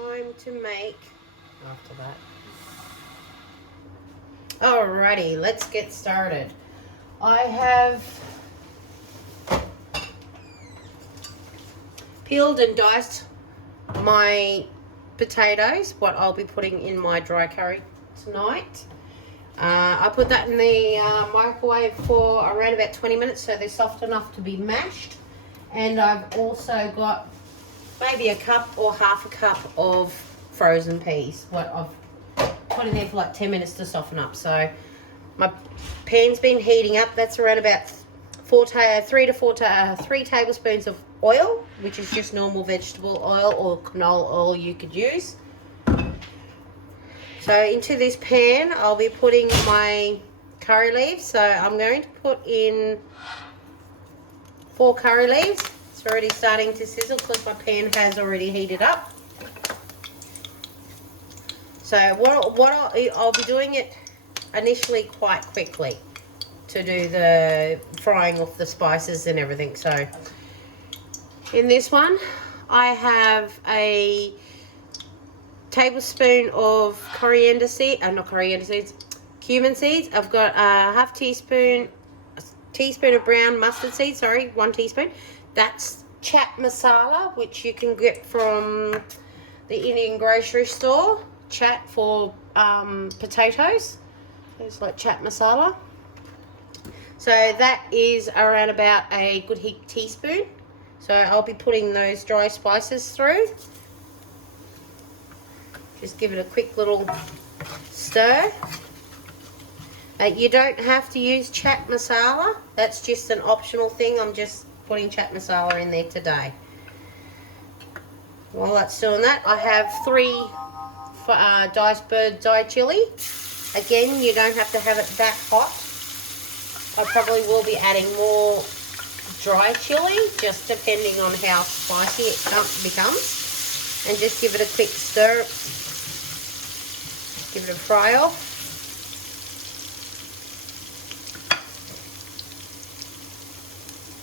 time to make after that. Alrighty, let's get started. I have peeled and diced my potatoes, what I'll be putting in my dry curry tonight. I put that in the microwave for around about 20 minutes so they're soft enough to be mashed. And I've also got maybe a cup or half a cup of frozen peas, what I've put in there for like 10 minutes to soften up. So my pan's been heating up. That's around about 3 tablespoons of oil, which is just normal vegetable oil or canola oil you could use. So into this pan, I'll be putting my curry leaves. So I'm going to put in 4 curry leaves. It's already starting to sizzle because my pan has already heated up. So I'll be doing it initially quite quickly to do the frying of the spices and everything. So in this one, I have a tablespoon of cumin seeds. I've got a half teaspoon, a teaspoon of brown mustard seeds, 1 teaspoon. That's chat masala, which you can get from the Indian grocery store. Chat for potatoes. It's like chat masala. So that is around about a good teaspoon. So I'll be putting those dry spices through. Just give it a quick little stir. You don't have to use chat masala. That's just an optional thing. I'm just putting chat masala in there today. While that's doing that, I have 3 diced bird's eye chili. Again, you don't have to have it that hot. I probably will be adding more dry chili, just depending on how spicy it becomes. And just give it a quick stir. Give it a fry off.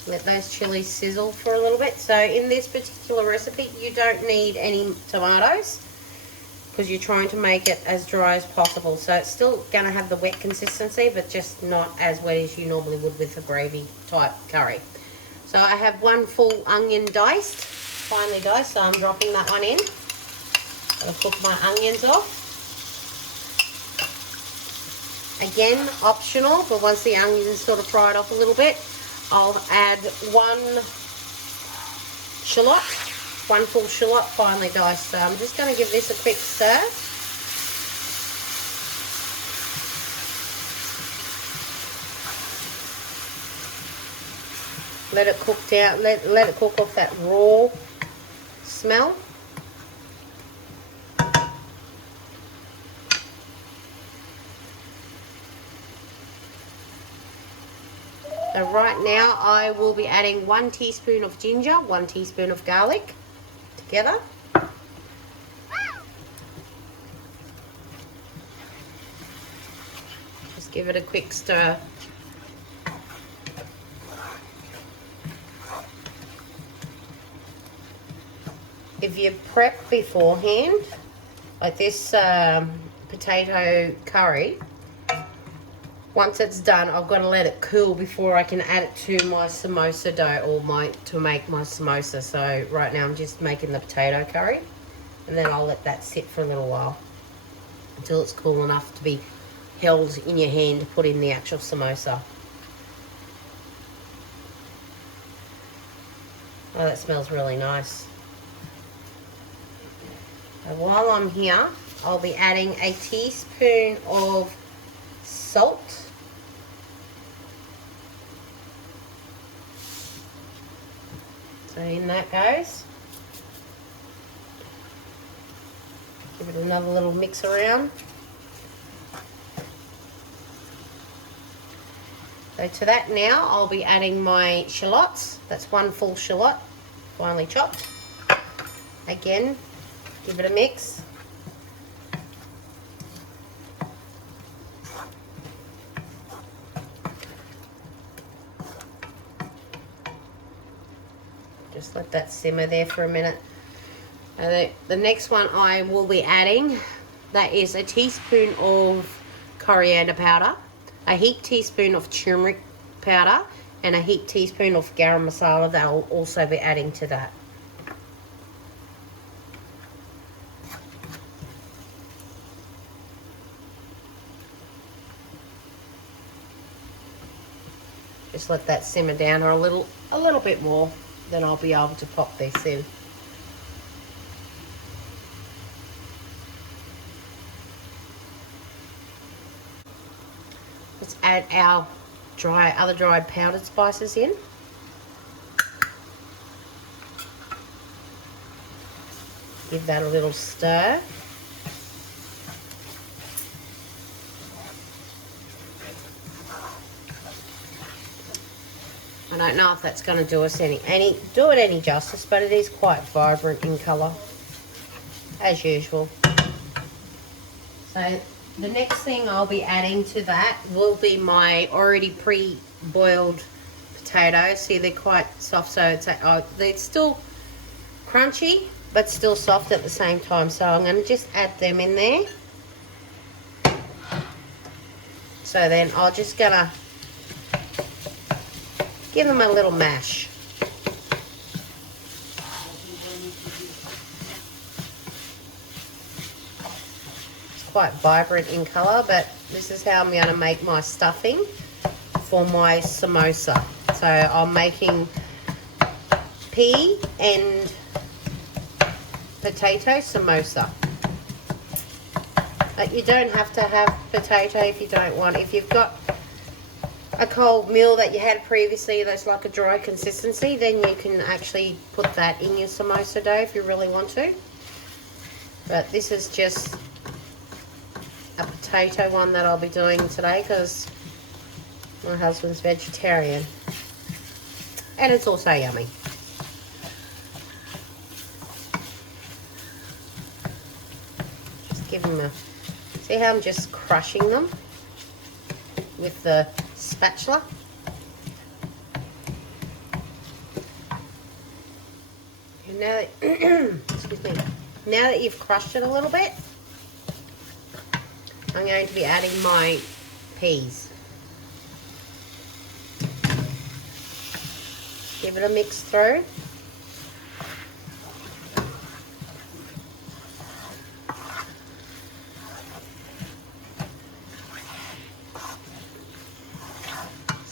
Let those chilies sizzle for a little bit. So in this particular recipe, you don't need any tomatoes because you're trying to make it as dry as possible. So it's still going to have the wet consistency, but just not as wet as you normally would with a gravy type curry. So I have 1 full onion diced, finely diced, so I'm dropping that one in. I'll cook my onions off. Again, optional, but once the onions sort of fried off a little bit, I'll add 1 shallot, 1 full shallot finely diced. So I'm just going to give this a quick stir. Let it cook down, let it cook off that raw smell. So right now I will be adding 1 teaspoon of ginger, 1 teaspoon of garlic together. Just give it a quick stir. If you prep beforehand, like this potato curry, once it's done, I've got to let it cool before I can add it to my samosa dough or to make my samosa. So right now I'm just making the potato curry, and then I'll let that sit for a little while until it's cool enough to be held in your hand to put in the actual samosa. Oh, that smells really nice. And while I'm here, I'll be adding a teaspoon of salt. So in that goes. Give it another little mix around. So to that now, I'll be adding my shallots. That's 1 full shallot, finely chopped. Again, give it a mix. Just let that simmer there for a minute. And the next one I will be adding, that is a teaspoon of coriander powder, a heaped teaspoon of turmeric powder, and a heaped teaspoon of garam masala that I'll also be adding to that. Just let that simmer down or a little bit more, then I'll be able to pop this in. Let's add our other dried powdered spices in. Give that a little stir. I don't know if that's going to do us any justice, but it is quite vibrant in colour, as usual. So the next thing I'll be adding to that will be my already pre-boiled potatoes. See, they're quite soft, so they're still crunchy, but still soft at the same time. So I'm going to just add them in there. So then I'm just going to give them a little mash. It's quite vibrant in colour, but this is how I'm going to make my stuffing for my samosa. So I'm making pea and potato samosa. But you don't have to have potato if you don't want. If you've got a cold meal that you had previously that's like a dry consistency, then you can actually put that in your samosa dough if you really want to. But this is just a potato one that I'll be doing today because my husband's vegetarian. And it's also yummy. Just give them a... See how I'm just crushing them with the spatula? And now that, excuse me, now that you've crushed it a little bit, I'm going to be adding my peas. Give it a mix through.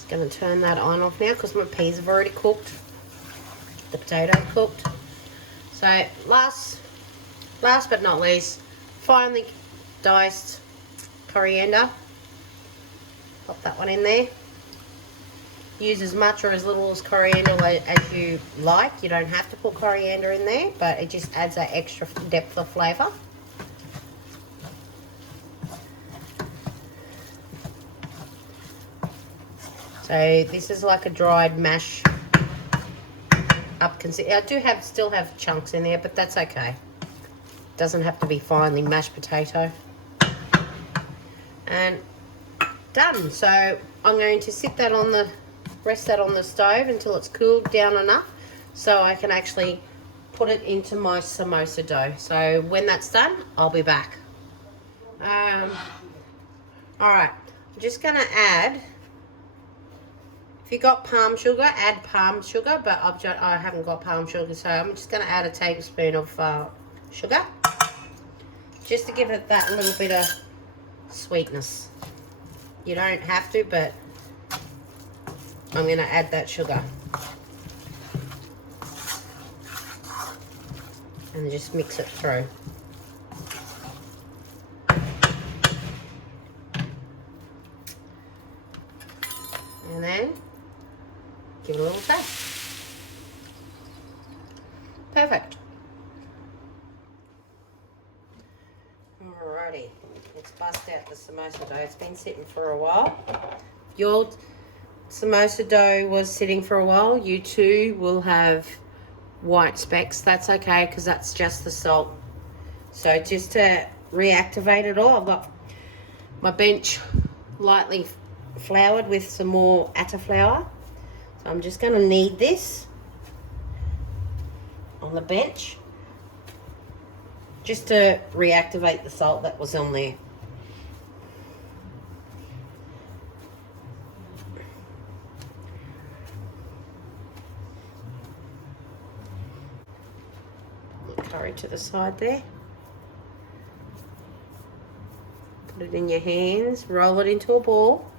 Going to turn that on off now because my peas have already cooked. The potato cooked. So last but not least, finely diced coriander. Pop that one in there. Use as much or as little as coriander as you like. You don't have to put coriander in there, but it just adds that extra depth of flavour. So this is like a dried mash up. I still have chunks in there, but that's okay. Doesn't have to be finely mashed potato. And done. So I'm going to rest that on the stove until it's cooled down enough so I can actually put it into my samosa dough. So when that's done, I'll be back. All right, I'm just going to add... If you got palm sugar, add palm sugar, but I haven't got palm sugar, so I'm just going to add a tablespoon of sugar, just to give it that little bit of sweetness. You don't have to, but I'm going to add that sugar. And just mix it through. And then give it a little taste. Perfect. Alrighty, let's bust out the samosa dough. It's been sitting for a while. If your samosa dough was sitting for a while, you too will have white specks. That's okay because that's just the salt. So just to reactivate it all, I've got my bench lightly floured with some more atta flour. So I'm just going to knead this on the bench. just to reactivate the salt that was on there. Curry to the side there. Put it in your hands, roll it into a ball.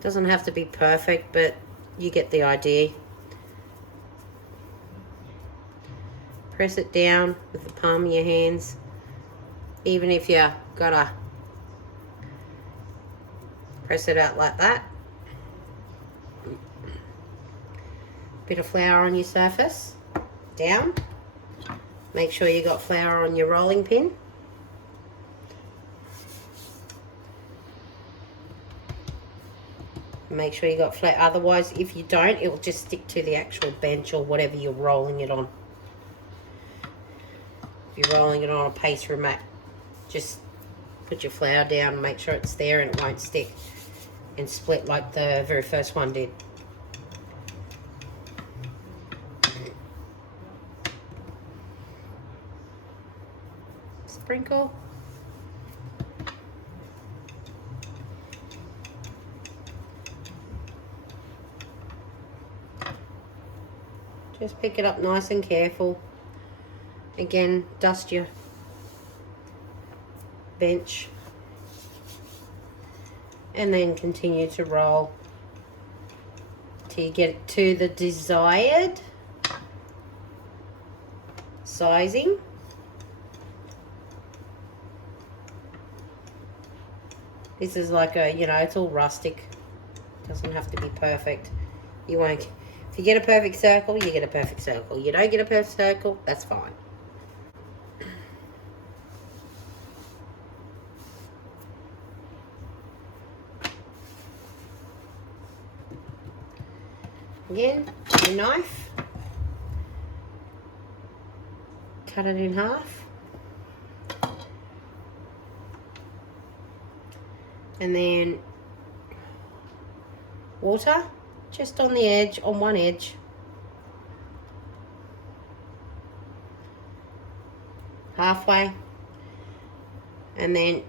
Doesn't have to be perfect, but you get the idea. Press it down with the palm of your hands, even if you gotta press it out like that. Bit of flour on your surface, down. Make sure you got flour on your rolling pin. Make sure you got flour, otherwise if you don't, it will just stick to the actual bench or whatever you're rolling it on. If you're rolling it on a pastry mat, just put your flour down and make sure it's there and it won't stick and split like the very first one did. Sprinkle. Just pick it up nice and careful. Again, dust your bench. And then continue to roll till you get it to the desired sizing. This is like a, you know, it's all rustic. Doesn't have to be perfect. You won't. If you get a perfect circle, you get a perfect circle. You don't get a perfect circle, that's fine. Again, your knife. Cut it in half. And then water just on the edge, on one edge. Halfway. And then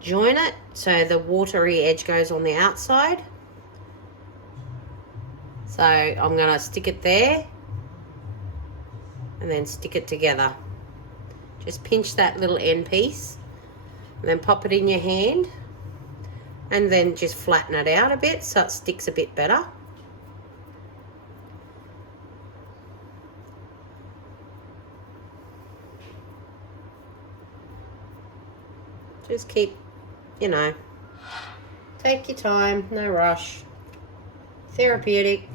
join it so the watery edge goes on the outside. So I'm going to stick it there and then stick it together. Just pinch that little end piece and then pop it in your hand and then just flatten it out a bit so it sticks a bit better. Just keep, you know, take your time, no rush, therapeutic.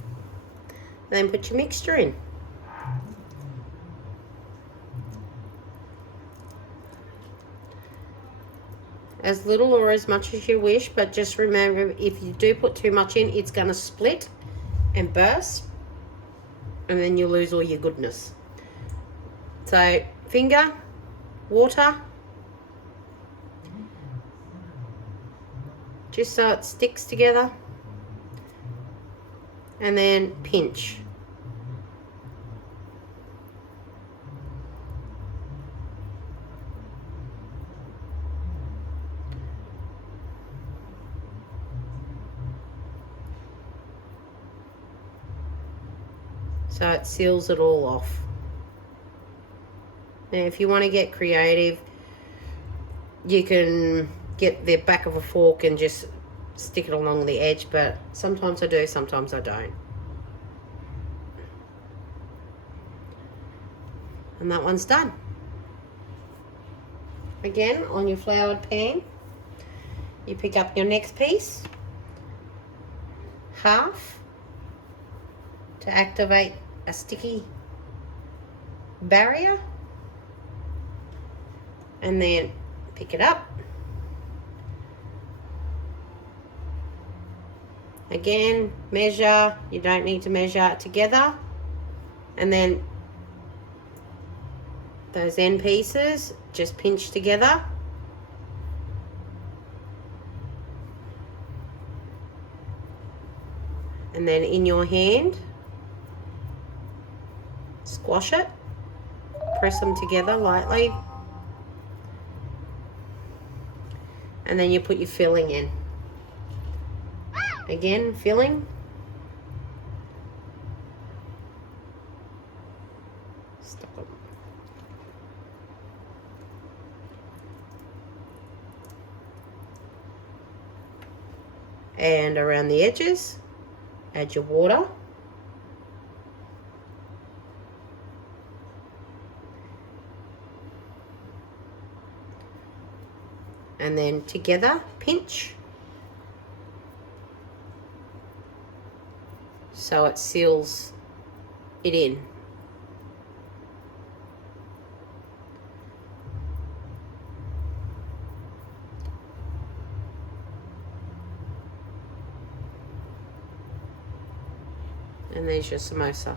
Then put your mixture in. As little or as much as you wish, but just remember, if you do put too much in, it's going to split and burst, and then you lose all your goodness. So, finger, water, just so it sticks together, and then pinch. So it seals it all off. Now if you want to get creative, you can get the back of a fork and just stick it along the edge, but sometimes I do, sometimes I don't. And that one's done. Again, on your floured pan, you pick up your next piece, half, to activate a sticky barrier, and then pick it up. Again, measure, you don't need to measure it together, and then those end pieces just pinch together. And then in your hand, squash it, press them together lightly, and then you put your filling in. Again, filling. Stop it. And around the edges, add your water. And then together, pinch. So it seals it in. And there's your samosa.